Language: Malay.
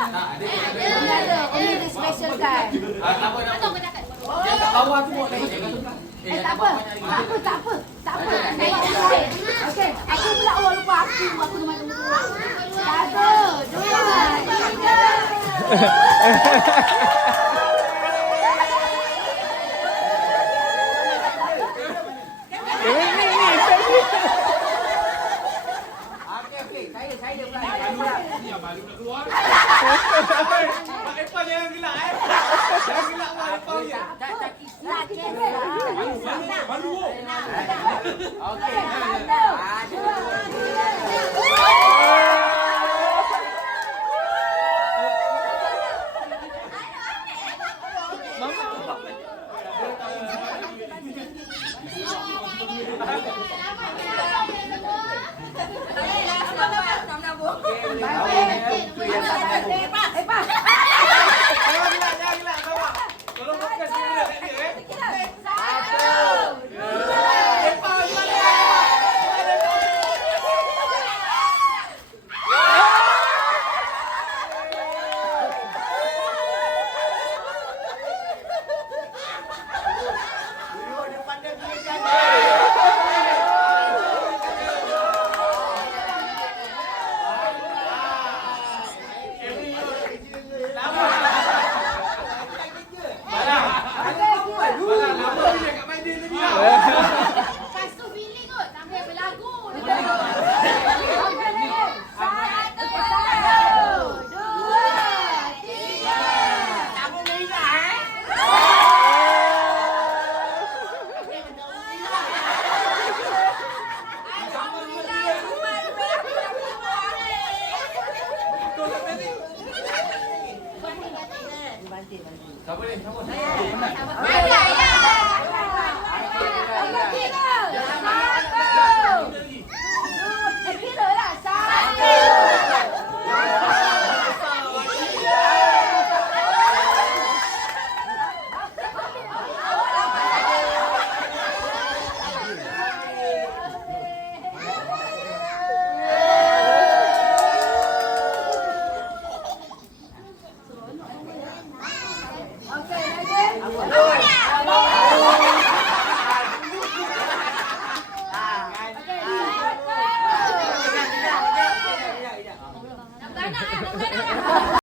Ini ada. Only the special kan. Tak apa. Kat bawah tu buat naik. Tak apa. Naik. Okey. Aku pula awal lupa aku nama tu. 1, 2, 3. Okey. Saya pula. Malu nak keluar. Mak Epal jangan gelak Jangan gelak Mak Epal ni. Tak kisah ke. Malu. Okey. 1, 2, 3. Jangan gelak. Tolong fokus ni kat dia. Epal gimana? Lepas tu feeling kot sambil berlagu. Siapa ni? Ada ya.